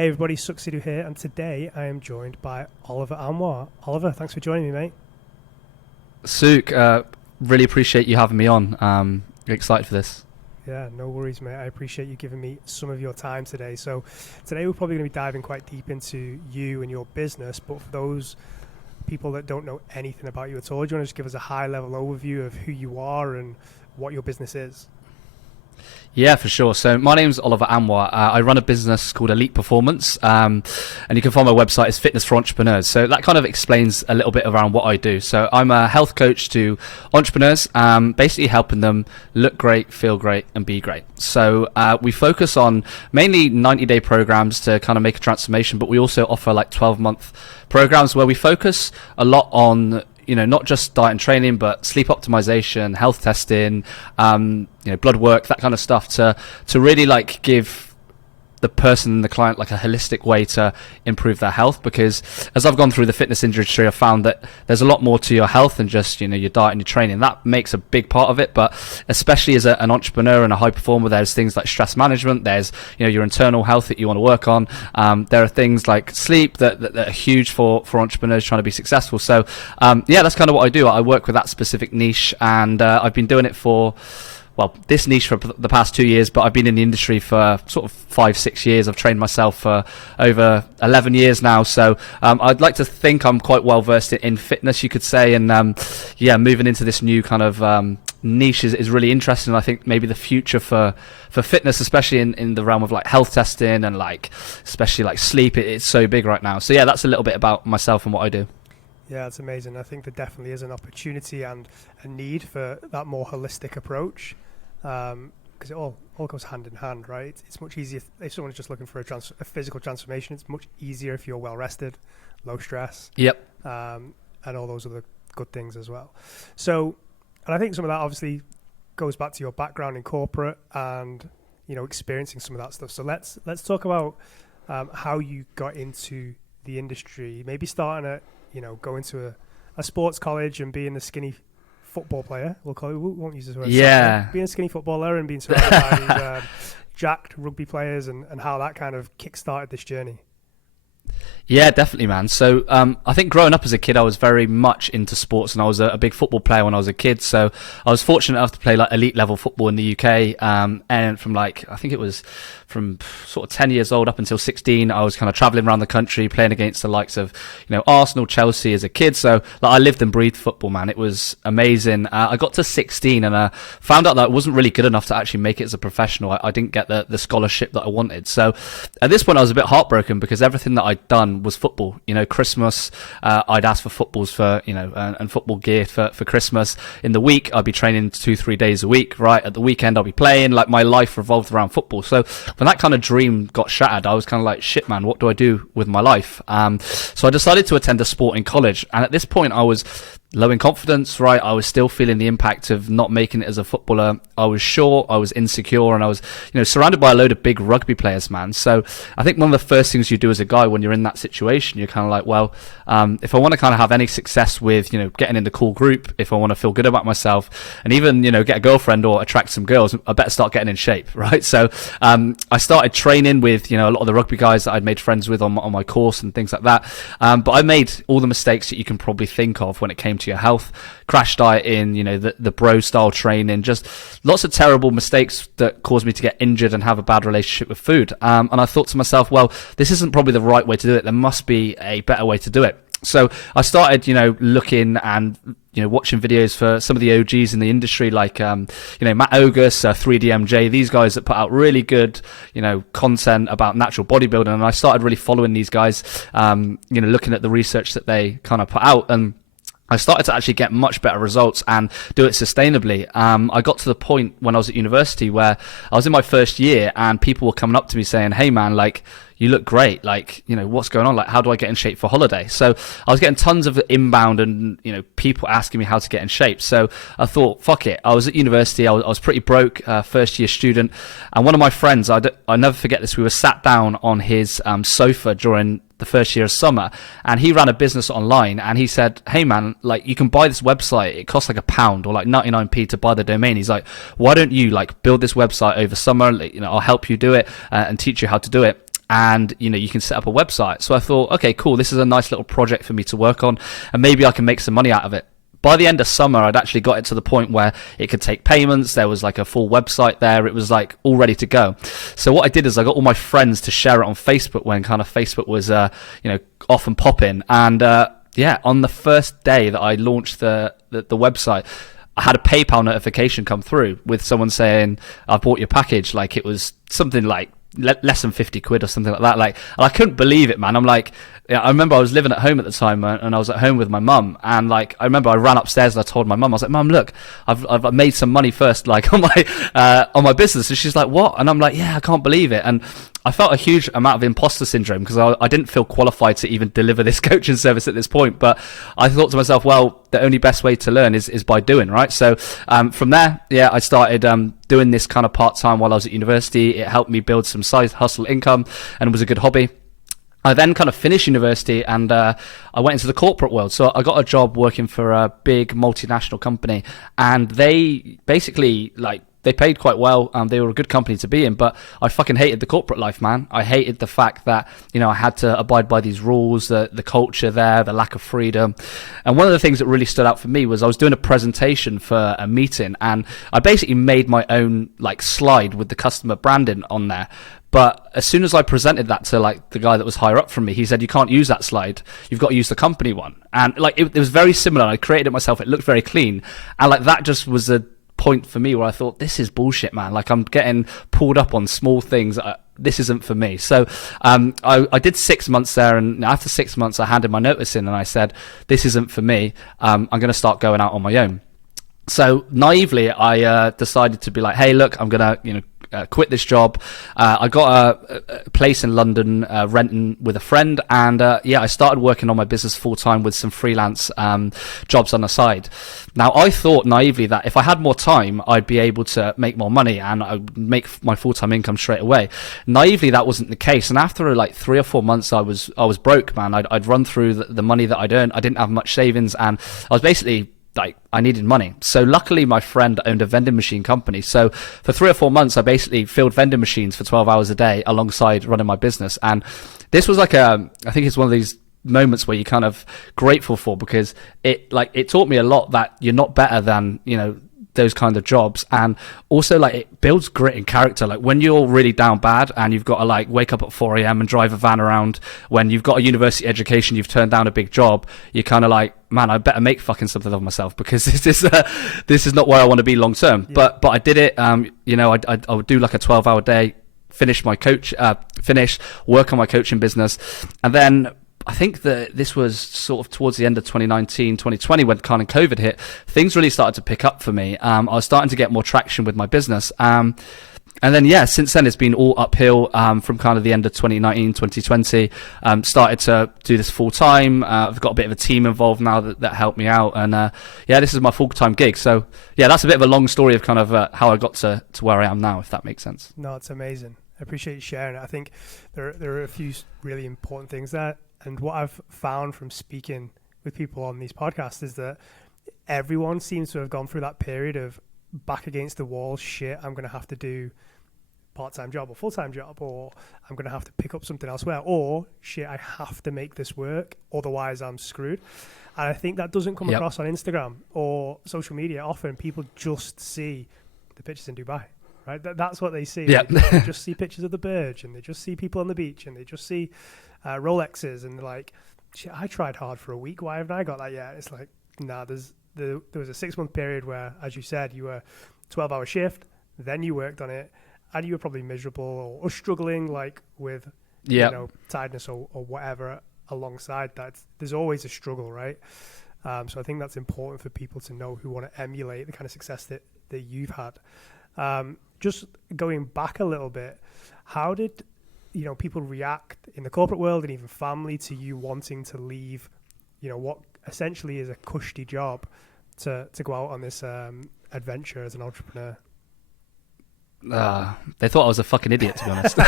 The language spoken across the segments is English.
Hey everybody, Sukh Sidhu here, and today I am joined by Oliver Anwar. Oliver, thanks for joining me, mate. Sukh, really appreciate you having me on. Excited for this. Yeah, no worries, mate. I appreciate you giving me some of your time today. So, today we're probably going to be diving quite deep into you and your business, but for those people that don't know anything about you at all, do you want to just give us a high level overview of who you are and what your business is? Yeah, for sure. So my name's Oliver Anwar. I run a business called Elite Performance, and you can find my website is Fitness for Entrepreneurs. So that kind of explains a little bit around what I do. So I'm a health coach to entrepreneurs, basically helping them look great, feel great, and be great. So we focus on mainly 90-day programs to kind of make a transformation, but we also offer like 12-month programs where we focus a lot on not just diet and training, but sleep optimization, health testing, blood work, that kind of stuff to really like give the person and the client like a holistic way to improve their health. Because as I've gone through the fitness industry, I've found that there's a lot more to your health than just, your diet and your training. That makes a big part of it. But especially as an entrepreneur and a high performer, there's things like stress management. There's, your internal health that you want to work on. There are things like sleep that are huge for entrepreneurs trying to be successful. So, that's kind of what I do. I work with that specific niche, and I've been doing it for this niche for the past 2 years, but I've been in the industry for sort of 5-6 years. I've trained myself for over 11 years now. So I'd like to think I'm quite well versed in fitness, you could say. And moving into this new kind of niche is really interesting. I think maybe the future for fitness, especially in the realm of like health testing and like especially like sleep, it's so big right now. So yeah, that's a little bit about myself and what I do. Yeah, it's amazing. I think there definitely is an opportunity and a need for that more holistic approach. Because it all goes hand in hand, right? It's much easier if someone's just looking for a physical transformation. It's much easier if you're well rested, low stress, Yep. and all those other good things as well. So, and I think some of that obviously goes back to your background in corporate and experiencing some of that stuff. So let's talk about how you got into the industry. Maybe starting at going to a sports college and being the skinny football player, we'll call it. We won't use this word. Yeah. Being a skinny footballer and being surrounded by these jacked rugby players and how that kind of kick-started this journey. Yeah, definitely, man. So I think growing up as a kid, I was very much into sports, and I was a big football player when I was a kid. So I was fortunate enough to play like elite level football in the UK, and from I think it was from sort of 10 years old up until 16, I was kind of traveling around the country playing against the likes of Arsenal, Chelsea as a kid. So I lived and breathed football, man. It was amazing. I got to 16 and found out that I wasn't really good enough to actually make it as a professional. I didn't get the scholarship that I wanted. So at this point, I was a bit heartbroken because everything that I'd done was football. Christmas, I'd ask for footballs for and football gear for Christmas. In the week, I'd be training 2-3 days a week. Right at the weekend, I'll be playing. Like my life revolved around football. So when that kind of dream got shattered, I was kind of like, shit, man, what do I do with my life? So I decided to attend a sport in college, and at this point, I was low in confidence, right? I was still feeling the impact of not making it as a footballer. I was short, I was insecure, and I was, surrounded by a load of big rugby players, man. So I think one of the first things you do as a guy when you're in that situation, you're kind of like, well, if I want to kind of have any success with, getting in the cool group, if I want to feel good about myself, and even, get a girlfriend or attract some girls, I better start getting in shape, right? So I started training with, a lot of the rugby guys that I'd made friends with on my course and things like that. But I made all the mistakes that you can probably think of when it came to your health, crash dieting, the bro style training, just lots of terrible mistakes that caused me to get injured and have a bad relationship with food. And I thought to myself, well, this isn't probably the right way to do it. There must be a better way to do it. So I started, looking and, watching videos for some of the OGs in the industry, like, Matt Ogus, 3DMJ, these guys that put out really good, content about natural bodybuilding. And I started really following these guys, looking at the research that they kind of put out. And I started to actually get much better results and do it sustainably. I got to the point when I was at university where I was in my first year and people were coming up to me saying, hey man, like, you look great. Like, what's going on? Like, how do I get in shape for holiday? So I was getting tons of inbound and, people asking me how to get in shape. So I thought, fuck it. I was at university. I was pretty broke, first year student. And one of my friends, I'll never forget this. We were sat down on his sofa during the first year of summer, and he ran a business online, and he said, hey man, like, you can buy this website, it costs like £1 or like 99p to buy the domain. He's like, why don't you like build this website over summer? I'll help you do it and teach you how to do it. and you can set up a website. So I thought, okay, cool, this is a nice little project for me to work on, and maybe I can make some money out of it. By the end of summer, I'd actually got it to the point where it could take payments. There was like a full website there. It was like all ready to go. So what I did is I got all my friends to share it on Facebook when kind of Facebook was, off and popping. And on the first day that I launched the website, I had a PayPal notification come through with someone saying, "I've bought your package." Like it was something like less than 50 quid or something like that. Like, and I couldn't believe it, man. I'm like, I remember I was living at home at the time, and I was at home with my mum, and like I remember I ran upstairs and I told my mum, I was like, "Mum, look, I've made some money first, like on my business." And she's like, "What?" And I'm like, "Yeah, I can't believe it." And I felt a huge amount of imposter syndrome because I didn't feel qualified to even deliver this coaching service at this point. But I thought to myself, well, the only best way to learn is by doing, right? So from there, I started doing this kind of part-time while I was at university. It helped me build some side hustle income, and it was a good hobby. I then kind of finished university, and I went into the corporate world. So I got a job working for a big multinational company, and they basically they paid quite well. They were a good company to be in, but I fucking hated the corporate life, man. I hated the fact that, I had to abide by these rules, the culture there, the lack of freedom. And one of the things that really stood out for me was I was doing a presentation for a meeting, and I basically made my own slide with the customer branding on there. But as soon as I presented that to the guy that was higher up from me, he said, "You can't use that slide. You've got to use the company one." And it was very similar. I created it myself. It looked very clean. And that just was a point for me where I thought, this is bullshit, man. I'm getting pulled up on small things. This isn't for me. So I did 6 months there, and after 6 months I handed my notice in and I said, this isn't for me. I'm going to start going out on my own. So naively I decided to be like, hey, look, I'm going to quit this job. I got a place in London renting with a friend, and I started working on my business full time with some freelance jobs on the side. Now I thought naively that if I had more time I'd be able to make more money and I'd make my full-time income straight away. Naively that wasn't the case, and after 3 or 4 months I was broke, man. I'd run through the money that I'd earned. I didn't have much savings, and I was basically I needed money. So luckily my friend owned a vending machine company. So for 3 or 4 months, I basically filled vending machines for 12 hours a day alongside running my business. And this was I think it's one of these moments where you're kind of grateful for, because it taught me a lot that you're not better than, those kind of jobs. And also it builds grit and character. When you're really down bad and you've got to wake up at 4 a.m. and drive a van around, when you've got a university education, you've turned down a big job, you're kind of man, I better make fucking something of myself, because this is not where I want to be long term. Yeah. But I did it. I would do a 12-hour day, finish work on my coaching business, and then I think that this was sort of towards the end of 2019, 2020, when kind of COVID hit. Things really started to pick up for me. I was starting to get more traction with my business. And then, since then, it's been all uphill from kind of the end of 2019, 2020. Started to do this full time. I've got a bit of a team involved now that helped me out. And this is my full-time gig. So, that's a bit of a long story of kind of how I got to where I am now, if that makes sense. No, it's amazing. I appreciate you sharing it. I think there are a few really important things there. And what I've found from speaking with people on these podcasts is that everyone seems to have gone through that period of back against the wall, shit, I'm going to have to do part-time job or full-time job, or I'm going to have to pick up something elsewhere, or shit, I have to make this work, otherwise I'm screwed. And I think that doesn't come across on Instagram or social media. Often people just see the pictures in Dubai, right? That's what they see. Yeah. They just see pictures of the Burj, and they just see people on the beach, and they just see Rolexes, and they're like, shit, I tried hard for a week, why haven't I got that yet? It's nah, there was a 6-month period where, as you said, you were 12-hour shift, then you worked on it, and you were probably miserable or struggling with tiredness or whatever alongside that. There's always a struggle, right? So I think that's important for people to know who want to emulate the kind of success that you've had. Just going back a little bit, how did people react in the corporate world and even family to you wanting to leave, what essentially is a cushy job to go out on this adventure as an entrepreneur? They thought I was a fucking idiot, to be honest.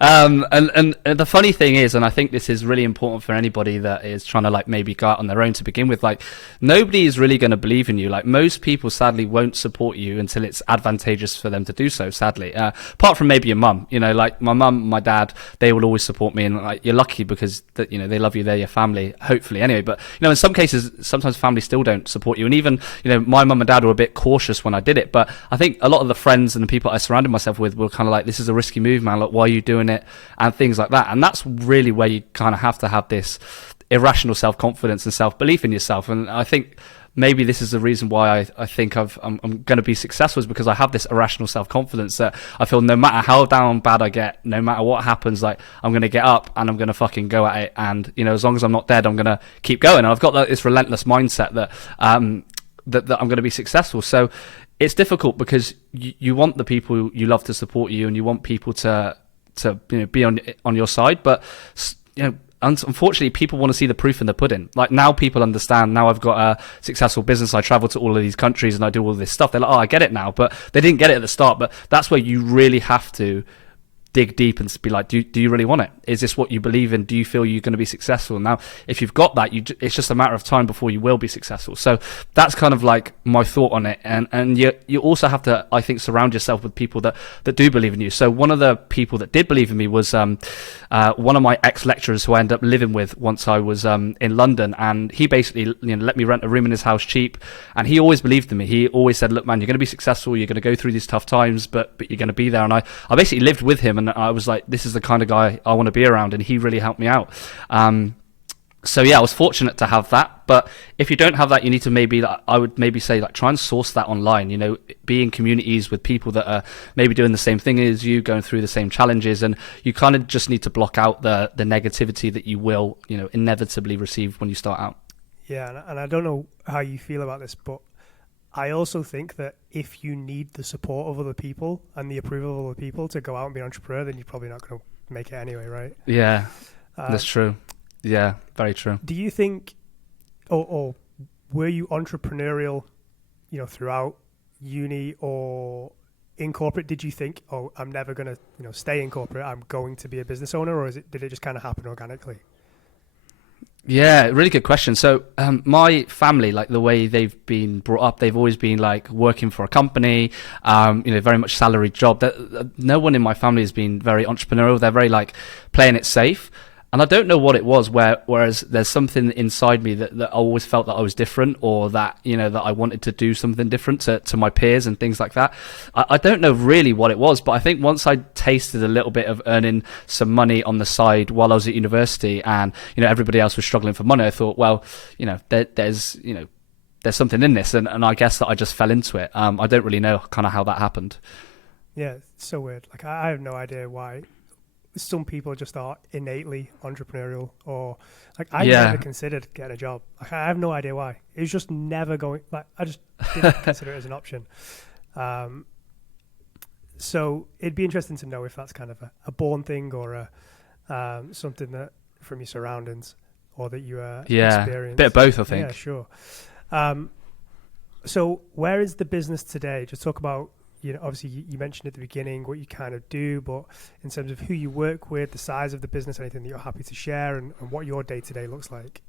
And the funny thing is, and I think this is really important for anybody that is trying to like maybe go out on their own to begin with, like nobody is really going to believe in you. Like most people sadly won't support you until it's advantageous for them to do so, sadly. Apart from maybe your mum, you know, like my mum, my dad, they will always support me, and like you're lucky because that, you know, they love you, they're your family, hopefully anyway. But you know, in some cases, sometimes family still don't support you, and even, you know, my mum and dad were a bit cautious when I did it, but I think a lot of the friends and the people I surrounded myself with were kind of like, this is a risky move, man, like why are you doing it, and things like that. And that's really where you kind of have to have this irrational self-confidence and self-belief in yourself. And I think maybe this is the reason why I think I'm going to be successful, is because I have this irrational self-confidence that I feel no matter how down bad I get, no matter what happens, like I'm going to get up and I'm going to fucking go at it. And, you know, as long as I'm not dead, I'm going to keep going. And I've got like this relentless mindset that, that I'm going to be successful. So it's difficult because you want the people you love to support you, and you want people to you know, be on your side. But, you know, unfortunately, people want to see the proof in the pudding. Like now people understand, now I've got a successful business, I travel to all of these countries and I do all this stuff. They're like, oh, I get it now. But they didn't get it at the start. But that's where you really have to dig deep and be like, do you really want it? Is this what you believe in? Do you feel you're going to be successful? Now, if you've got that, it's just a matter of time before you will be successful. So that's kind of like my thought on it. And you also have to, I think, surround yourself with people that do believe in you. So one of the people that did believe in me was one of my ex-lecturers who I ended up living with once I was in London. And he basically, you know, let me rent a room in his house cheap. And he always believed in me. He always said, look, man, you're going to be successful. You're going to go through these tough times, but you're going to be there. And I basically lived with him, and I was like, this is the kind of guy I want to be around, and he really helped me out. So yeah, I was fortunate to have that. But if you don't have that, you need to maybe, I would maybe say, like, try and source that online, you know, be in communities with people that are maybe doing the same thing as you, going through the same challenges, and you kind of just need to block out the negativity that you will, you know, inevitably receive when you start out. Yeah, and I don't know how you feel about this, but I also think that if you need the support of other people and the approval of other people to go out and be an entrepreneur, then you're probably not going to make it anyway, right? Yeah, that's true. Yeah, very true. Do you think, or were you entrepreneurial, you know, throughout uni or in corporate? Did you think, oh, I'm never going to, you know, stay in corporate, I'm going to be a business owner, or did it just kind of happen organically? Yeah, really good question. So my family, like the way they've been brought up, they've always been like working for a company, you know, very much salaried job. No one in my family has been very entrepreneurial. They're very like playing it safe. And I don't know what it was, whereas there's something inside me that I always felt that I was different, or that, you know, that I wanted to do something different to my peers and things like that. I don't know really what it was, but I think once I tasted a little bit of earning some money on the side while I was at university, and, you know, everybody else was struggling for money, I thought, well, you know, there's something in this, and I guess that I just fell into it. I don't really know kind of how that happened. Yeah, it's so weird. Like I have no idea why. Some people just are innately entrepreneurial, or like I never considered getting a job. Like, I have no idea why. It was just never going. Like I just didn't consider it as an option. So it'd be interesting to know if that's kind of a born thing, or something that from your surroundings, or that you experience. A bit of both, I think. Yeah, sure. So where is the business today? Just talk about, you know, obviously you mentioned at the beginning what you kind of do, but in terms of who you work with, the size of the business, anything that you're happy to share, and what your day-to-day looks like.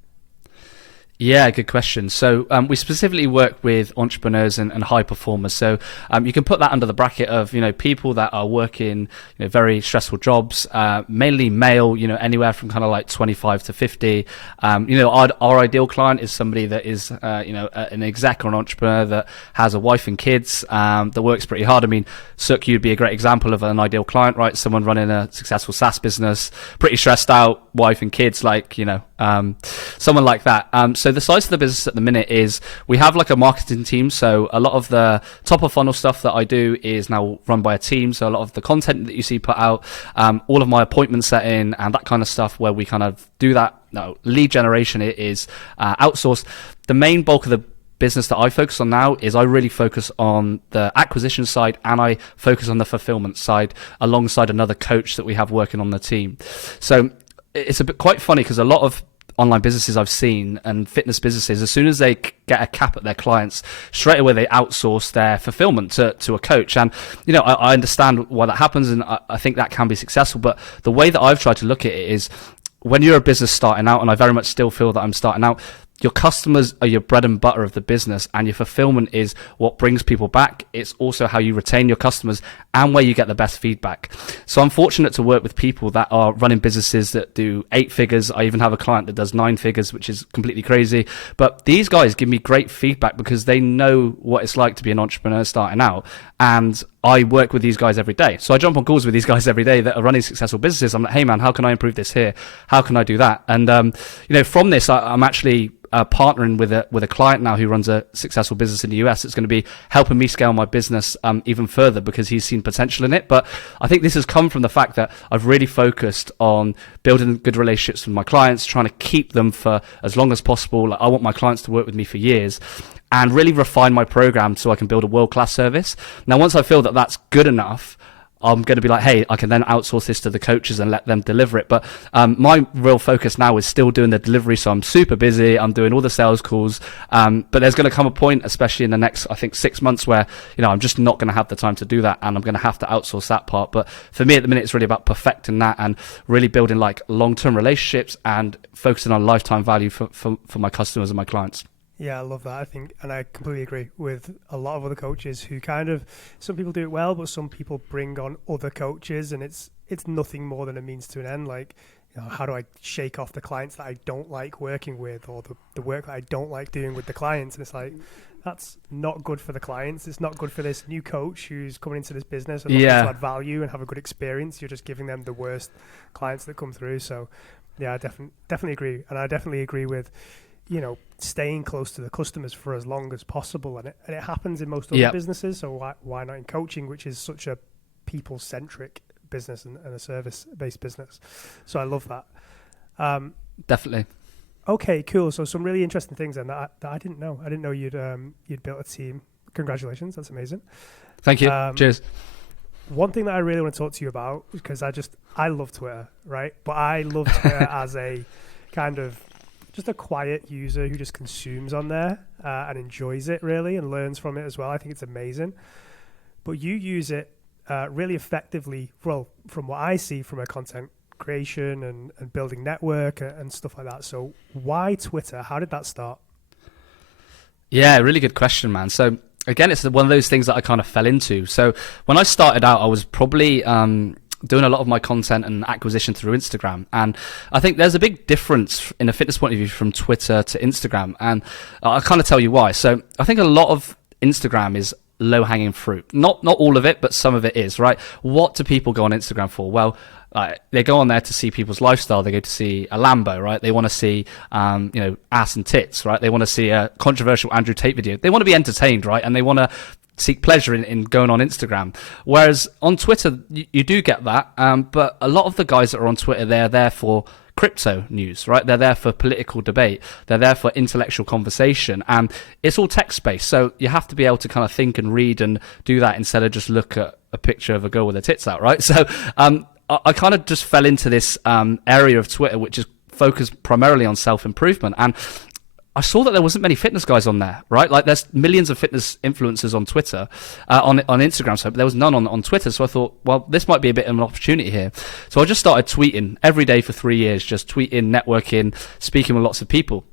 Yeah, good question. So we specifically work with entrepreneurs and high performers. So you can put that under the bracket of, you know, people that are working, you know, very stressful jobs, mainly male, you know, anywhere from kind of like 25 to 50. You know, our ideal client is somebody that is, you know, an exec or an entrepreneur that has a wife and kids, that works pretty hard. I mean, Sukh, you'd be a great example of an ideal client, right? Someone running a successful SaaS business, pretty stressed out, wife and kids, like, you know, someone like that. So the size of the business at the minute is we have like a marketing team. So a lot of the top of funnel stuff that I do is now run by a team. So a lot of the content that you see put out, all of my appointment setting and that kind of stuff where we kind of do that. No, lead generation is outsourced. The main bulk of the business that I focus on now is I really focus on the acquisition side, and I focus on the fulfillment side alongside another coach that we have working on the team. So it's a bit quite funny because a lot of online businesses I've seen and fitness businesses, as soon as they get a cap at their clients, straight away they outsource their fulfillment to a coach. And, I understand why that happens, and I think that can be successful. But the way that I've tried to look at it is, when you're a business starting out, and I very much still feel that I'm starting out, your customers are your bread and butter of the business, and your fulfillment is what brings people back. It's also how you retain your customers and where you get the best feedback. So I'm fortunate to work with people that are running businesses that do 8 figures. I even have a client that does 9 figures, which is completely crazy. But these guys give me great feedback because they know what it's like to be an entrepreneur starting out. And I work with these guys every day. So I jump on calls with these guys every day that are running successful businesses. I'm like, hey man, how can I improve this here? How can I do that? And, from this, I'm actually partnering with a client now who runs a successful business in the US. It's going to be helping me scale my business even further because he's seen potential in it. But I think this has come from the fact that I've really focused on building good relationships with my clients, trying to keep them for as long as possible. Like, I want my clients to work with me for years, and really refine my program so I can build a world-class service. Now, once I feel that that's good enough, I'm going to be like, hey, I can then outsource this to the coaches and let them deliver it. But my real focus now is still doing the delivery. So I'm super busy. I'm doing all the sales calls. But there's going to come a point, especially in the next, I think, 6 months where, I'm just not going to have the time to do that. And I'm going to have to outsource that part. But for me at the minute, it's really about perfecting that and really building like long-term relationships and focusing on lifetime value for my customers and my clients. Yeah, I love that. I think, and I completely agree with a lot of other coaches who some people do it well, but some people bring on other coaches, and it's nothing more than a means to an end. Like, how do I shake off the clients that I don't like working with, or the work that I don't like doing with the clients? And it's like, that's not good for the clients. It's not good for this new coach who's coming into this business and looking to add value and have a good experience. You're just giving them the worst clients that come through. So, yeah, I definitely agree, and I definitely agree with, staying close to the customers for as long as possible. And it happens in most other businesses. So why not in coaching, which is such a people-centric business and a service-based business. So I love that. Definitely. Okay, cool. So some really interesting things then that I didn't know. I didn't know you'd built a team. Congratulations. That's amazing. Thank you. Cheers. One thing that I really want to talk to you about, because I love Twitter, right? But I love Twitter as a kind of just a quiet user who just consumes on there and enjoys it really and learns from it as well. I think it's amazing. But you use it really effectively, well, from what I see from a content creation and building network and stuff like that. So why Twitter? How did that start? Yeah, really good question, man. So again, it's one of those things that I kind of fell into. So when I started out, I was probably doing a lot of my content and acquisition through Instagram. And I think there's a big difference in a fitness point of view from Twitter to Instagram. And I'll kind of tell you why. So I think a lot of Instagram is low-hanging fruit. Not all of it, but some of it is, right? What do people go on Instagram for? Well, they go on there to see people's lifestyle. They go to see a Lambo, right? They want to see, ass and tits, right? They want to see a controversial Andrew Tate video. They want to be entertained, right? And they want to seek pleasure in going on Instagram. Whereas on Twitter, you do get that. But a lot of the guys that are on Twitter, they're there for crypto news, right? They're there for political debate. They're there for intellectual conversation. And it's all text-based. So you have to be able to kind of think and read and do that instead of just look at a picture of a girl with her tits out, right? So I kind of just fell into this area of Twitter, which is focused primarily on self-improvement. And I saw that there wasn't many fitness guys on there, right? Like there's millions of fitness influencers on Twitter, on Instagram, so there was none on Twitter. So I thought, well, this might be a bit of an opportunity here. So I just started tweeting every day for 3 years, just tweeting, networking, speaking with lots of people.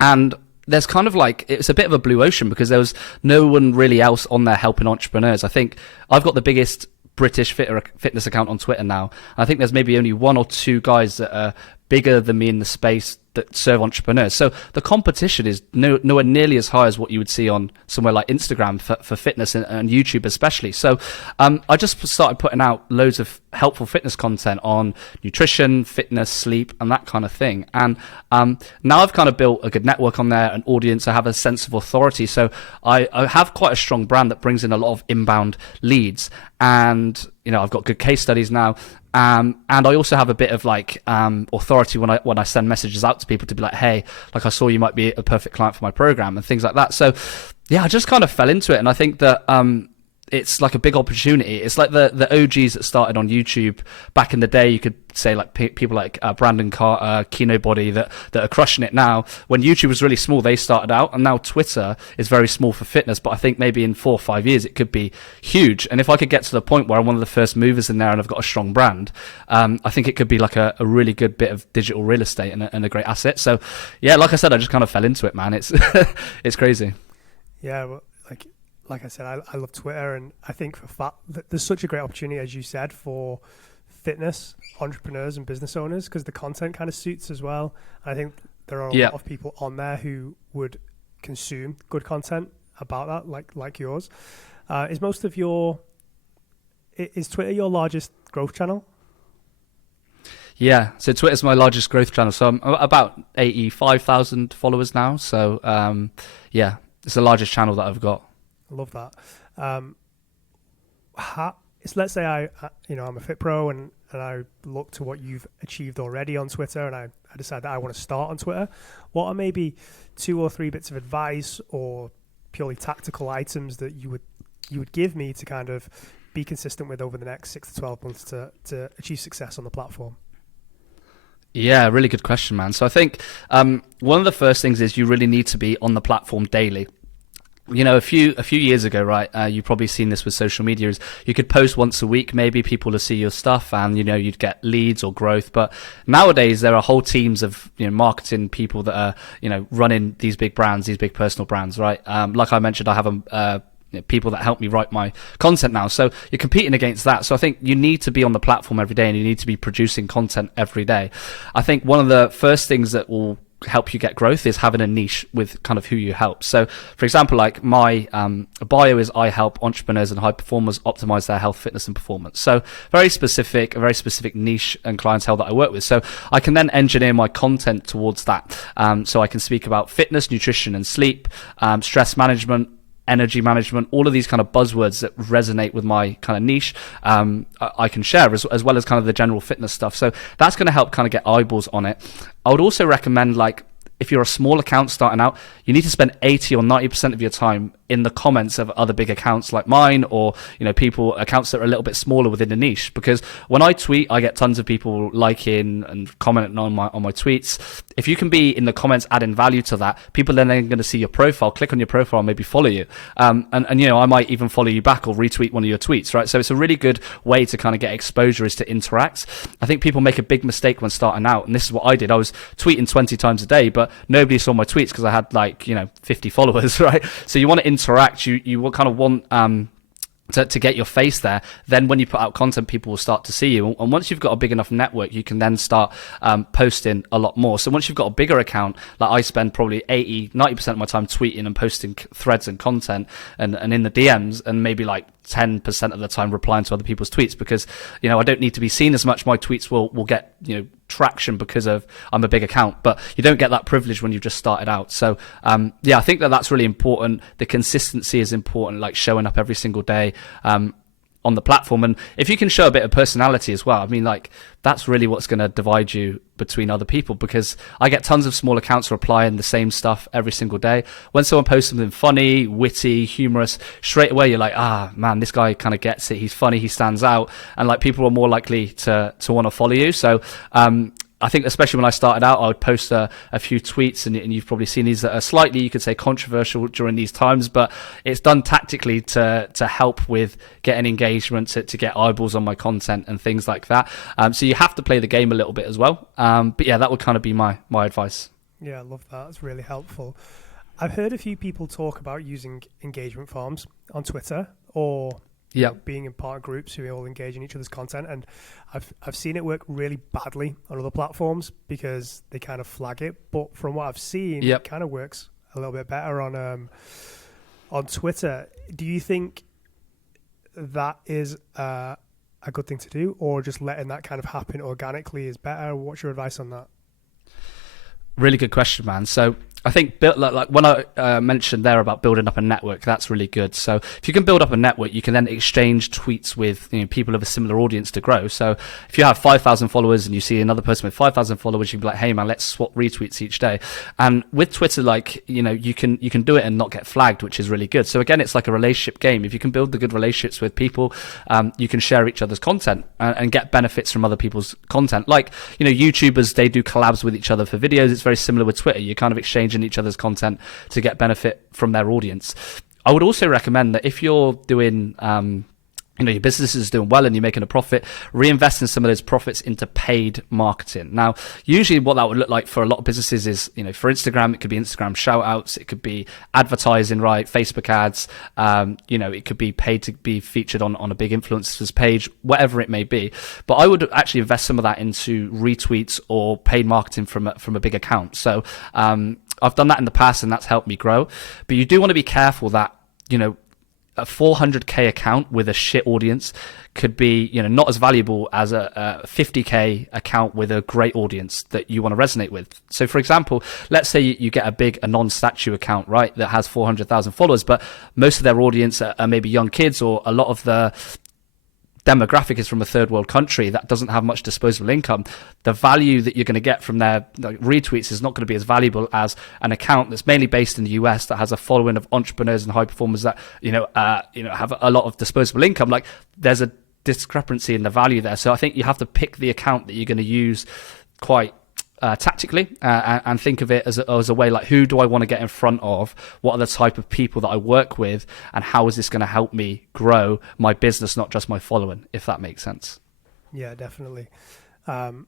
And there's kind of like, it's a bit of a blue ocean because there was no one really else on there helping entrepreneurs. I think I've got the biggest British fitness account on Twitter now. I think there's maybe only 1 or 2 guys that are bigger than me in the space that serve entrepreneurs. So the competition is nowhere nearly as high as what you would see on somewhere like Instagram for fitness and YouTube especially. So I just started putting out loads of helpful fitness content on nutrition, fitness, sleep, and that kind of thing. And now I've kind of built a good network on there, an audience. I have a sense of authority. So I have quite a strong brand that brings in a lot of inbound leads. And, I've got good case studies now. And I also have a bit of like authority when I send messages out to people to be like, hey, like I saw you might be a perfect client for my program and things like that. So yeah, I just kind of fell into it. And I think that it's like a big opportunity. It's like the OGs that started on YouTube back in the day. You could say like people like Brandon Carter, Kino Body that are crushing it now. When YouTube was really small, they started out, and now Twitter is very small for fitness. But I think maybe in 4 or 5 years it could be huge. And if I could get to the point where I'm one of the first movers in there and I've got a strong brand, I think it could be like a really good bit of digital real estate and a great asset. So yeah, like I said, I just kind of fell into it, man. It's it's crazy. Yeah, well, like I said, I love Twitter, and I think there's such a great opportunity, as you said, for fitness entrepreneurs and business owners, because the content kind of suits as well. And I think there are a lot of people on there who would consume good content about that, like yours. Is Twitter your largest growth channel? Yeah, so Twitter's my largest growth channel. So I'm about 85,000 followers now. So yeah, it's the largest channel that I've got. I love that. Let's say I'm a fit pro and I look to what you've achieved already on Twitter, and I decide that I want to start on Twitter. What are maybe 2 or 3 bits of advice or purely tactical items that you would give me to kind of be consistent with over the next 6 to 12 months to achieve success on the platform? Yeah, really good question, man. So I think one of the first things is you really need to be on the platform daily. You know, a few years ago, right, you've probably seen this with social media, is you could post once a week, maybe people to see your stuff, and, you know, you'd get leads or growth. But nowadays there are whole teams of, you know, marketing people that are, you know, running these big brands, these big personal brands, right? Like I mentioned, I have people that help me write my content now. So you're competing against that. So I think you need to be on the platform every day, and you need to be producing content every day. I think one of the first things that will help you get growth is having a niche with kind of who you help. So for example, like my bio is I help entrepreneurs and high performers optimize their health, fitness and performance. So a very specific niche and clientele that I work with. So I can then engineer my content towards that. So I can speak about fitness, nutrition and sleep, stress management, energy management, all of these kind of buzzwords that resonate with my kind of niche, I can share as well as kind of the general fitness stuff. So that's going to help kind of get eyeballs on it. I would also recommend, like, if you're a small account starting out, you need to spend 80 or 90% of your time in the comments of other big accounts like mine, or, you know, accounts that are a little bit smaller within the niche. Because when I tweet, I get tons of people liking and commenting on my tweets. If you can be in the comments adding value to that, people then are going to see your profile, click on your profile, and maybe follow you. And you know, I might even follow you back or retweet one of your tweets, right? So it's a really good way to kind of get exposure, is to interact. I think people make a big mistake when starting out, and this is what I did. I was tweeting 20 times a day, but nobody saw my tweets because I had, like, you know, 50 followers, right? So you want to interact, you will kind of want to get your face there. Then when you put out content, people will start to see you, and once you've got a big enough network, you can then start posting a lot more. So once you've got a bigger account, like I spend probably 80-90% of my time tweeting and posting threads and content and in the DMs, and maybe like 10% of the time replying to other people's tweets, because, you know, I don't need to be seen as much. My tweets will get, you know, traction because of I'm a big account, but you don't get that privilege when you've just started out. So yeah, I think that's really important. The consistency is important, like showing up every single day on the platform. And if you can show a bit of personality as well, I mean, like, that's really what's going to divide you between other people, because I get tons of small accounts replying the same stuff every single day. When someone posts something funny, witty, humorous, straight away you're like, ah, man, this guy kind of gets it. He's funny, he stands out, and like people are more likely to want to follow you. So I think especially when I started out, I would post a few tweets, and you've probably seen these that are slightly, you could say, controversial during these times, but it's done tactically to help with getting engagement, to get eyeballs on my content and things like that. So you have to play the game a little bit as well. But yeah, that would kind of be my advice. Yeah, I love that. That's really helpful. I've heard a few people talk about using engagement forms on Twitter, or being in part of groups who all engage in each other's content, and I've seen it work really badly on other platforms because they kind of flag it. But from what I've seen, it kind of works a little bit better on Twitter. Do you think that is a good thing to do, or just letting that kind of happen organically is better? What's your advice on that? Really good question, man. So I think like when I mentioned there about building up a network, that's really good. So if you can build up a network, you can then exchange tweets with people of a similar audience to grow. So if you have 5,000 followers and you see another person with 5,000 followers, you can be like, hey man, let's swap retweets each day. And with Twitter, like you can do it and not get flagged, which is really good. So again, it's like a relationship game. If you can build the good relationships with people, you can share each other's content and get benefits from other people's content. Like YouTubers, they do collabs with each other for videos. It's very similar with Twitter. You kind of exchange in each other's content to get benefit from their audience. I would also recommend that if you're doing your business is doing well and you're making a profit, reinvest in some of those profits into paid marketing. Now, usually what that would look like for a lot of businesses is, for Instagram, it could be Instagram shout outs, it could be advertising, right? Facebook ads, it could be paid to be featured on a big influencer's page, whatever it may be. But I would actually invest some of that into retweets or paid marketing from a big account. So, I've done that in the past and that's helped me grow. But you do want to be careful that, a 400k account with a shit audience could be, not as valuable as a 50k account with a great audience that you want to resonate with. So for example, let's say you get a non-statue account, right, that has 400,000 followers, but most of their audience are maybe young kids, or a lot of the demographic is from a third world country that doesn't have much disposable income. The value that you're going to get from their retweets is not going to be as valuable as an account that's mainly based in the US that has a following of entrepreneurs and high performers that have a lot of disposable income. Like, there's a discrepancy in the value there. So I think you have to pick the account that you're going to use quite tactically and think of it as a way like, who do I want to get in front of? What are the type of people that I work with? And how is this going to help me grow my business, not just my following, if that makes sense? Yeah, definitely. And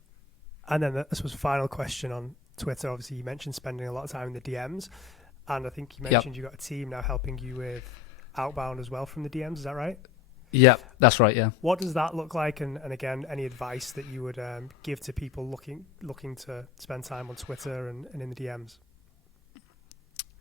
then this was a final question on Twitter. Obviously, you mentioned spending a lot of time in the DMs. And I think you mentioned you got a team now helping you with outbound as well from the DMs. Is that right? Yeah, that's right. Yeah. What does that look like? And again, any advice that you would give to people looking to spend time on Twitter and in the DMs?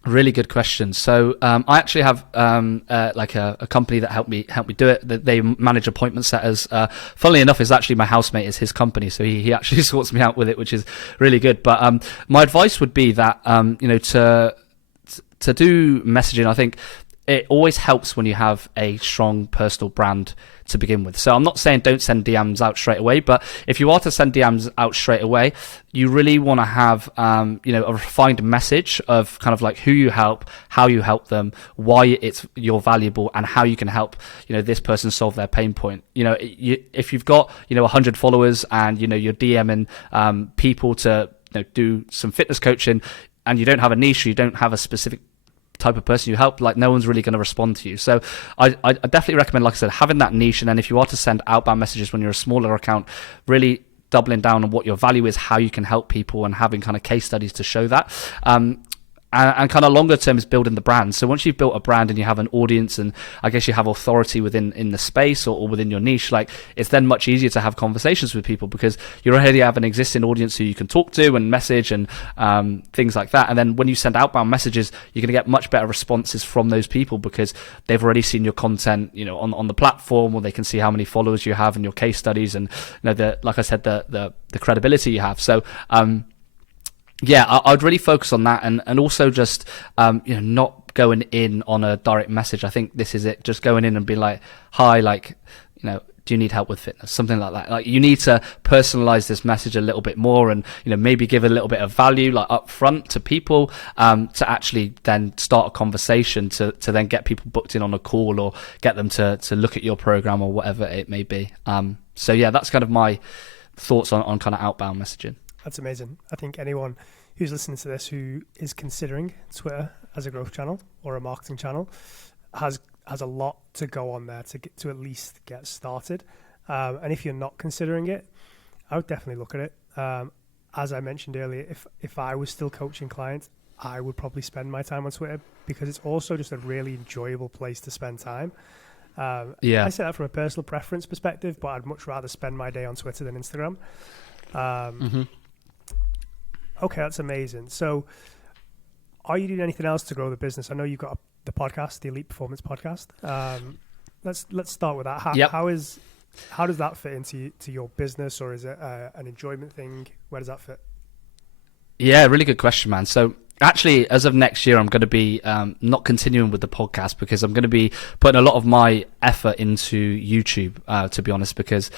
Really good question. So I actually have a company that helped me do it. They manage appointment setters. Funnily enough, is actually my housemate is his company, so he actually sorts me out with it, which is really good. But my advice would be that to do messaging, I think it always helps when you have a strong personal brand to begin with. So I'm not saying don't send DMs out straight away, but if you are to send DMs out straight away, you really want to have, a refined message of kind of like who you help, how you help them, why you're valuable, and how you can help, this person solve their pain point. If you've got, 100 followers and, you're DMing people to do some fitness coaching, and you don't have a niche, you don't have a specific type of person you help, like, no one's really going to respond to you. So I definitely recommend, like I said, having that niche. And then if you are to send outbound messages when you're a smaller account, really doubling down on what your value is, how you can help people, and having kind of case studies to show that. And kind of longer term is building the brand. So once you've built a brand and you have an audience, and I guess you have authority in the space or within your niche, like, it's then much easier to have conversations with people because you already have an existing audience who you can talk to and message and things like that. And then when you send outbound messages, you're going to get much better responses from those people because they've already seen your content, on the platform, or they can see how many followers you have and your case studies and, like I said, the credibility you have. So, yeah, I'd really focus on that, and also just not going in on a direct message. I think this is it. Just going in and be like, hi, like, do you need help with fitness? Something like that. Like, you need to personalize this message a little bit more, and maybe give a little bit of value, like, up front to people, to actually then start a conversation to then get people booked in on a call or get them to look at your program or whatever it may be. So yeah, that's kind of my thoughts on kind of outbound messaging. That's amazing. I think anyone who's listening to this who is considering Twitter as a growth channel or a marketing channel has a lot to go on there to at least get started. And if you're not considering it, I would definitely look at it. As I mentioned earlier, if I was still coaching clients, I would probably spend my time on Twitter because it's also just a really enjoyable place to spend time. Yeah, I say that from a personal preference perspective, but I'd much rather spend my day on Twitter than Instagram. Okay, that's amazing. So are you doing anything else to grow the business? I know you've got the podcast, the Elite Performance Podcast. Let's start with that. How does that fit into your business, or is it an enjoyment thing? Where does that fit? Yeah, really good question, man. So Actually, as of next year, I'm going to be not continuing with the podcast because I'm going to be putting a lot of my effort into YouTube, to be honest, because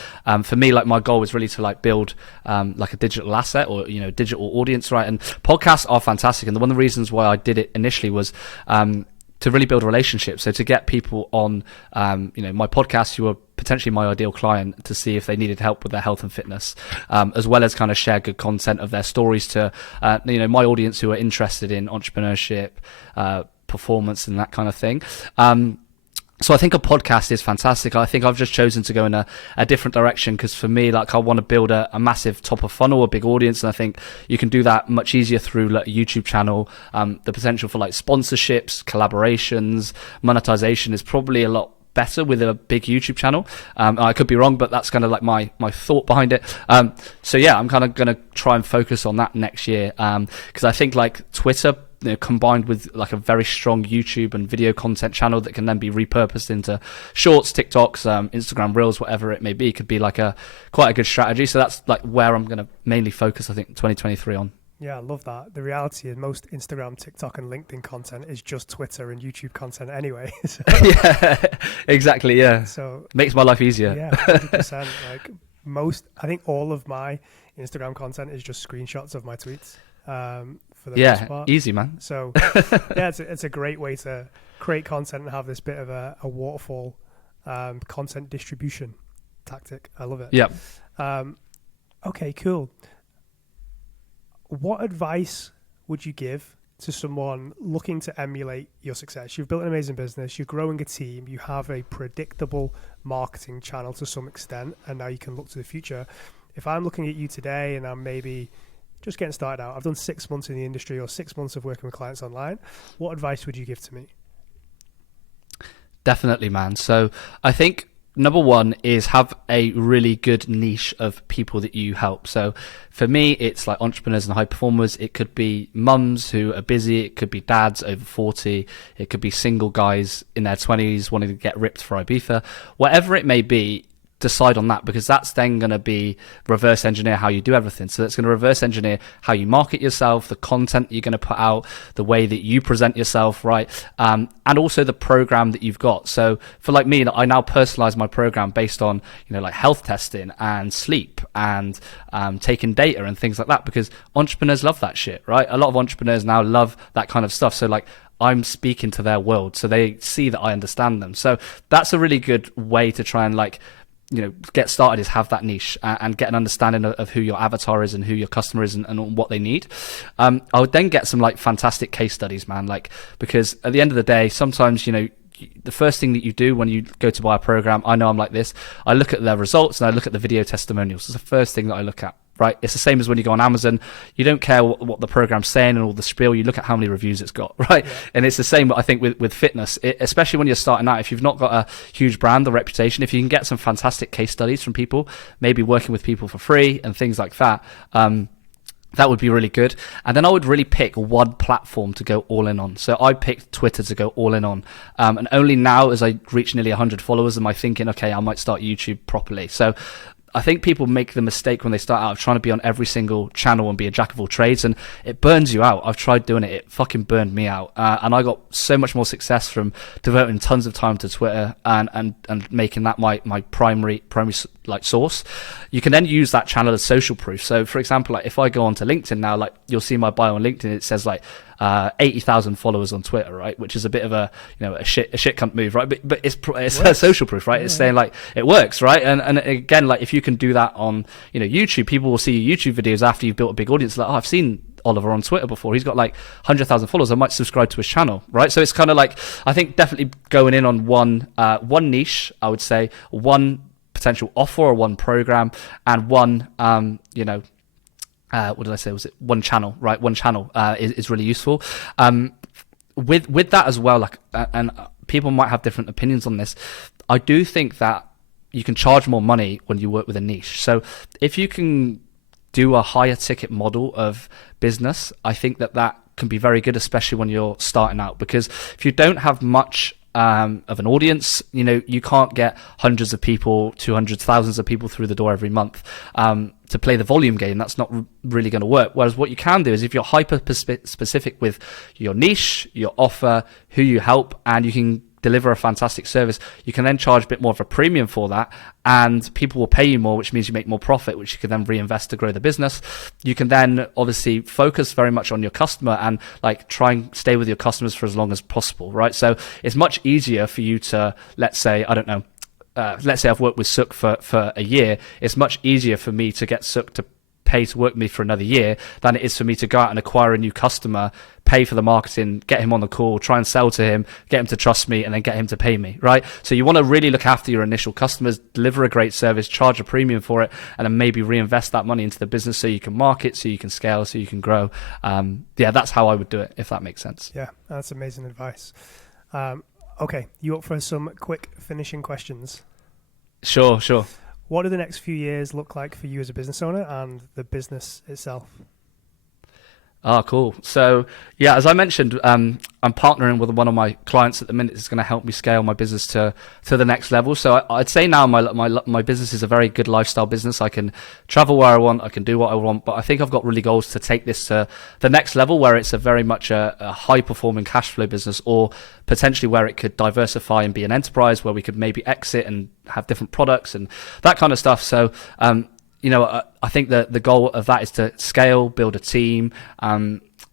for me, like my goal is really to like build like a digital asset or, digital audience, right? And podcasts are fantastic. And one of the reasons why I did it initially was to really build relationships. So to get people on, my podcast who are potentially my ideal client to see if they needed help with their health and fitness, as well as kind of share good content of their stories to, my audience who are interested in entrepreneurship, performance and that kind of thing. So I think a podcast is fantastic. I think I've just chosen to go in a different direction because for me, like I want to build a massive top of funnel, a big audience. And I think you can do that much easier through like a YouTube channel. The potential for like sponsorships, collaborations, monetization is probably a lot better with a big YouTube channel. I could be wrong, but that's kind of like my thought behind it. So yeah, I'm kind of going to try and focus on that next year because I think like Twitter, combined with like a very strong YouTube and video content channel that can then be repurposed into shorts, TikToks, Instagram Reels, whatever it may be, could be like quite a good strategy. So that's like where I'm going to mainly focus, I think, 2023 on. Yeah, I love that. The reality is most Instagram, TikTok and LinkedIn content is just Twitter and YouTube content anyway. So, yeah, exactly. Yeah. So makes my life easier. Yeah, 100%. I think all of my Instagram content is just screenshots of my tweets. For the most part. Easy, man. So yeah, it's a great way to create content and have this bit of a waterfall content distribution tactic. I love it. Yeah. Okay, cool. What advice would you give to someone looking to emulate your success? You've built an amazing business, you're growing a team, you have a predictable marketing channel to some extent, and now you can look to the future. If I'm looking at you today and I'm maybe just getting started out, I've done 6 months in the industry or 6 months of working with clients online, what advice would you give to me? Definitely, man. So I think number one is have a really good niche of people that you help. So for me, it's like entrepreneurs and high performers. It could be mums who are busy. It could be dads over 40. It could be single guys in their 20s wanting to get ripped for Ibiza. Whatever it may be, decide on that, because that's then going to be reverse engineer how you do everything. So it's going to reverse engineer how you market yourself, the content you're going to put out, the way that you present yourself, right? And also the program that you've got. So for like me, I now personalize my program based on, like health testing and sleep and taking data and things like that, because entrepreneurs love that shit, right? A lot of entrepreneurs now love that kind of stuff. So like, I'm speaking to their world, so they see that I understand them. So that's a really good way to try and like, get started, is have that niche and get an understanding of who your avatar is and who your customer is and what they need. I would then get some like fantastic case studies, man, like, because at the end of the day, sometimes, the first thing that you do when you go to buy a program, I know I'm like this, I look at their results and I look at the video testimonials. It's the first thing that I look at, right? It's the same as when you go on Amazon. You don't care what the program's saying and all the spiel. You look at how many reviews it's got, right? Yeah. And it's the same, I think, with fitness, especially when you're starting out. If you've not got a huge brand or reputation, if you can get some fantastic case studies from people, maybe working with people for free and things like that, that would be really good. And then I would really pick one platform to go all in on. So I picked Twitter to go all in on. And only now, as I reach nearly 100 followers, am I thinking, okay, I might start YouTube properly. So I think people make the mistake when they start out of trying to be on every single channel and be a jack of all trades, and it burns you out. I've tried doing it. It fucking burned me out. And I got so much more success from devoting tons of time to Twitter and making that my primary like source. You can then use that channel as social proof. So for example, like if I go onto LinkedIn now, like you'll see my bio on LinkedIn, it says like 80,000 followers on Twitter, right? Which is a bit of a shit cunt move, right? But it's a social proof, right? Yeah. It's saying like it works, right? And again, like if you can do that on YouTube, people will see your YouTube videos after you've built a big audience. Like, oh, I've seen Oliver on Twitter before. He's got like 100,000 followers. I might subscribe to his channel, right? So it's kind of like, I think definitely going in on one niche, I would say, one potential offer or one program, and one what did I say? Was it one channel, right? One channel is really useful. With that as well, like, and people might have different opinions on this. I do think that you can charge more money when you work with a niche. So if you can do a higher ticket model of business, I think that can be very good, especially when you're starting out, because if you don't have much of an audience. You know, you can't get hundreds of people, 200, thousands of people through the door every month to play the volume game. That's not really going to work. Whereas what you can do is if you're hyper specific with your niche, your offer, who you help, and you can deliver a fantastic service, you can then charge a bit more of a premium for that, and people will pay you more, which means you make more profit, which you can then reinvest to grow the business. You can then obviously focus very much on your customer and like try and stay with your customers for as long as possible, right? So it's much easier for you to, let's say, I don't know, let's say I've worked with Sukh for a year. It's much easier for me to get Sukh to pay to work with me for another year than it is for me to go out and acquire a new customer, pay for the marketing, get him on the call, try and sell to him, get him to trust me, and then get him to pay me, right? So you want to really look after your initial customers, deliver a great service, charge a premium for it, and then maybe reinvest that money into the business so you can market, so you can scale, so you can grow. Yeah, that's how I would do it, if that makes sense. Yeah, that's amazing advice. Okay, you up for some quick finishing questions? Sure. What do the next few years look like for you as a business owner and the business itself? Oh, cool. So, yeah, as I mentioned, I'm partnering with one of my clients at the minute that's going to help me scale my business to the next level. So I'd say now my business is a very good lifestyle business. I can travel where I want, I can do what I want, but I think I've got really goals to take this to the next level where it's a very much a high performing cash flow business, or potentially where it could diversify and be an enterprise where we could maybe exit and have different products and that kind of stuff. So, you know, I think that the goal of that is to scale, build a team,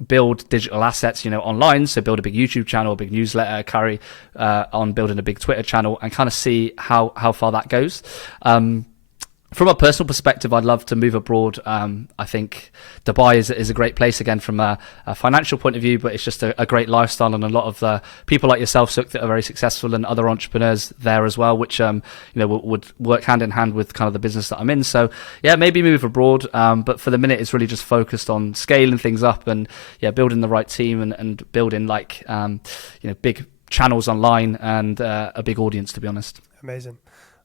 build digital assets, you know, online. So build a big YouTube channel, a big newsletter, carry on building a big Twitter channel, and kind of see how far that goes. From a personal perspective, I'd love to move abroad. I think Dubai is a great place, again, from a financial point of view, but it's just a great lifestyle, and a lot of the people like yourself, Sukh, that are very successful, and other entrepreneurs there as well, which you know, would work hand in hand with kind of the business that I'm in. So yeah, maybe move abroad, but for the minute, it's really just focused on scaling things up and building the right team and building like you know, big channels online and a big audience, to be honest. Amazing.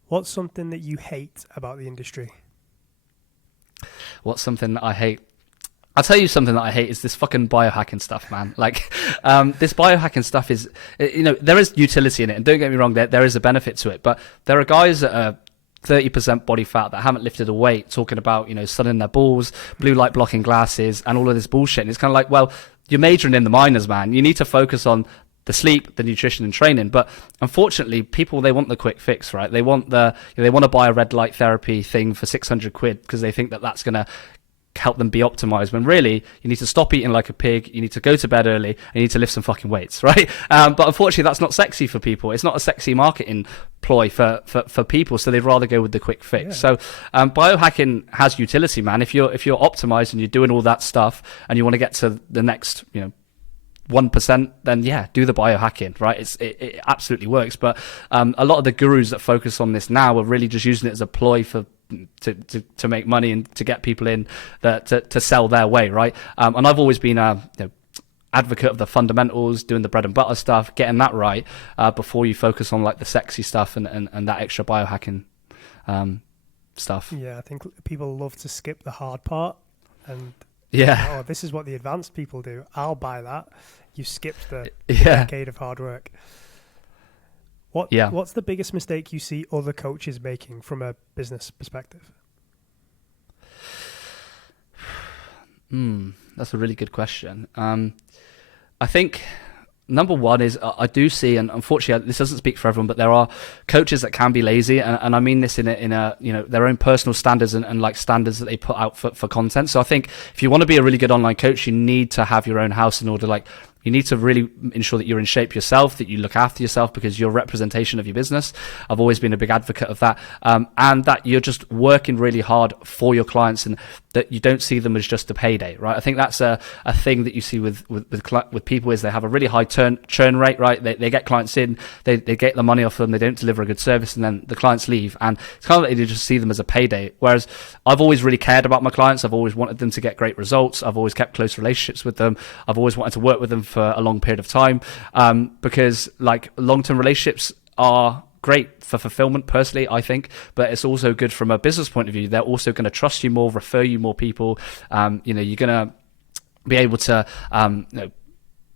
What's something that you hate about the industry? What's something that I hate? I'll tell you something that I hate is this fucking biohacking stuff, man. Like, this biohacking stuff is, you know, there is utility in it, and don't get me wrong, there is a benefit to it, but there are guys that are 30% body fat that haven't lifted a weight talking about, you know, sunning their balls, blue light blocking glasses, and all of this bullshit. And it's kind of like, well, you're majoring in the minors, man. You need to focus on the sleep, the nutrition and training. But unfortunately, people, they want the quick fix, right? They want they want to buy a red light therapy thing for 600 quid because they think that that's going to help them be optimized, when really you need to stop eating like a pig, you need to go to bed early, and you need to lift some fucking weights, right? But unfortunately, that's not sexy for people. It's not a sexy marketing ploy for people, so they'd rather go with the quick fix. Yeah. So biohacking has utility, man. If you're optimized and you're doing all that stuff and you want to get to the next, you know, 1%, then yeah, do the biohacking, right? It absolutely works. But a lot of the gurus that focus on this now are really just using it as a ploy to make money and to get people in to sell their way, right? And I've always been a advocate of the fundamentals, doing the bread and butter stuff, getting that right before you focus on like the sexy stuff and that extra biohacking stuff. Yeah, I think people love to skip the hard part and yeah, this is what the advanced people do. I'll buy that. You skipped the decade of hard work. What's the biggest mistake you see other coaches making from a business perspective? That's a really good question. I think number one is I do see, and unfortunately this doesn't speak for everyone, but there are coaches that can be lazy, and I mean this in a you know, their own personal standards and like standards that they put out for content. So I think if you want to be a really good online coach, you need to have your own house in order. Like, you need to really ensure that you're in shape yourself, that you look after yourself, because you're a representation of your business. I've always been a big advocate of that, and that you're just working really hard for your clients, and that you don't see them as just a payday, right? I think that's a thing that you see with people, is they have a really high churn rate, right? They get clients in, they get the money off them, they don't deliver a good service, and then the clients leave, and it's kind of like you just see them as a payday. Whereas I've always really cared about my clients. I've always wanted them to get great results. I've always kept close relationships with them. I've always wanted to work with them for a long period of time, because like long-term relationships are great for fulfillment, personally, I think, but it's also good from a business point of view. They're also going to trust you more, refer you more people. You know, you're going to be able to you know,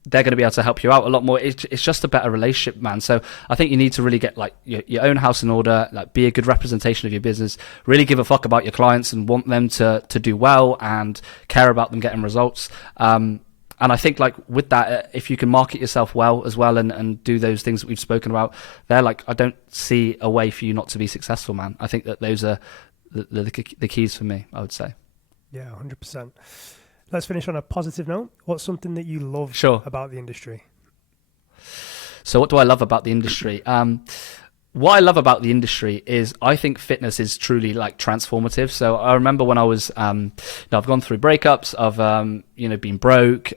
they're going to be able to help you out a lot more. It's just a better relationship, man. So I think you need to really get like your own house in order, like be a good representation of your business, really give a fuck about your clients and want them to do well and care about them getting results. And I think like with that, if you can market yourself well as well and do those things that we've spoken about, they're like, I don't see a way for you not to be successful, man. I think that those are the keys for me, I would say. Yeah, 100%. Let's finish on a positive note. What's something that you love about the industry? So what do I love about the industry? What I love about the industry is I think fitness is truly like transformative. So I remember when I was, I've gone through breakups, I've, been broke,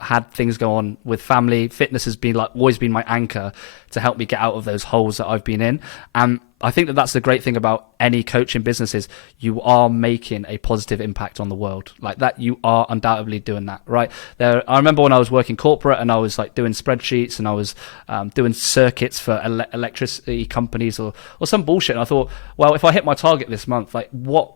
had things go on with family. Fitness has been like always been my anchor to help me get out of those holes that I've been in. And I think that that's the great thing about any coaching business is you are making a positive impact on the world. Like that, you are undoubtedly doing that, right? I remember when I was working corporate and I was like doing spreadsheets and I was doing circuits for electricity companies or some bullshit. And I thought, well, if I hit my target this month, like what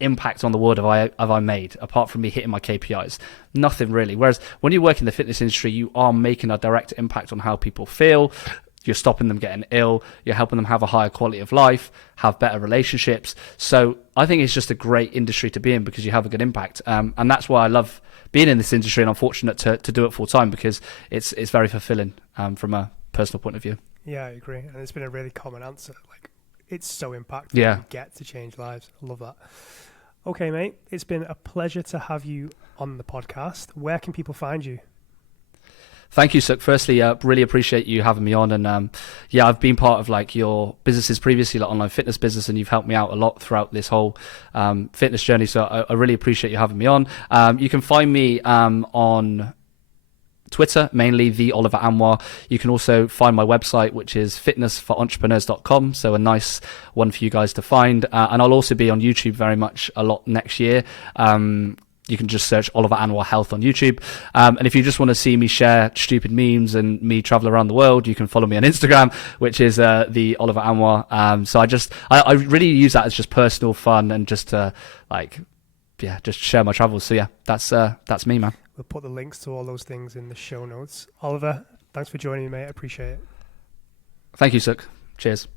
impact on the world have I made apart from me hitting my KPIs? Nothing really. Whereas when you work in the fitness industry, you are making a direct impact on how people feel. You're stopping them getting ill. You're helping them have a higher quality of life, have better relationships. So I think it's just a great industry to be in because you have a good impact. And that's why I love being in this industry, and I'm fortunate to do it full time because it's very fulfilling from a personal point of view. Yeah, I agree. And it's been a really common answer. Like, it's so impactful. Yeah. You get to change lives. I love that. Okay, mate. It's been a pleasure to have you on the podcast. Where can people find you? Thank you, Sukh. Firstly, really appreciate you having me on. And I've been part of like your businesses previously, like online fitness business, and you've helped me out a lot throughout this whole fitness journey. So I really appreciate you having me on. You can find me on Twitter, mainly the Oliver Anwar. You can also find my website, which is fitnessforentrepreneurs.com. So a nice one for you guys to find. And I'll also be on YouTube very much a lot next year. You can just search Oliver Anwar Health on YouTube. And if you just want to see me share stupid memes and me travel around the world, you can follow me on Instagram, which is the Oliver Anwar. So I really use that as just personal fun and just to just share my travels. So yeah, that's me, man. We'll put the links to all those things in the show notes. Oliver, thanks for joining me, mate. I appreciate it. Thank you, Sukh. Cheers.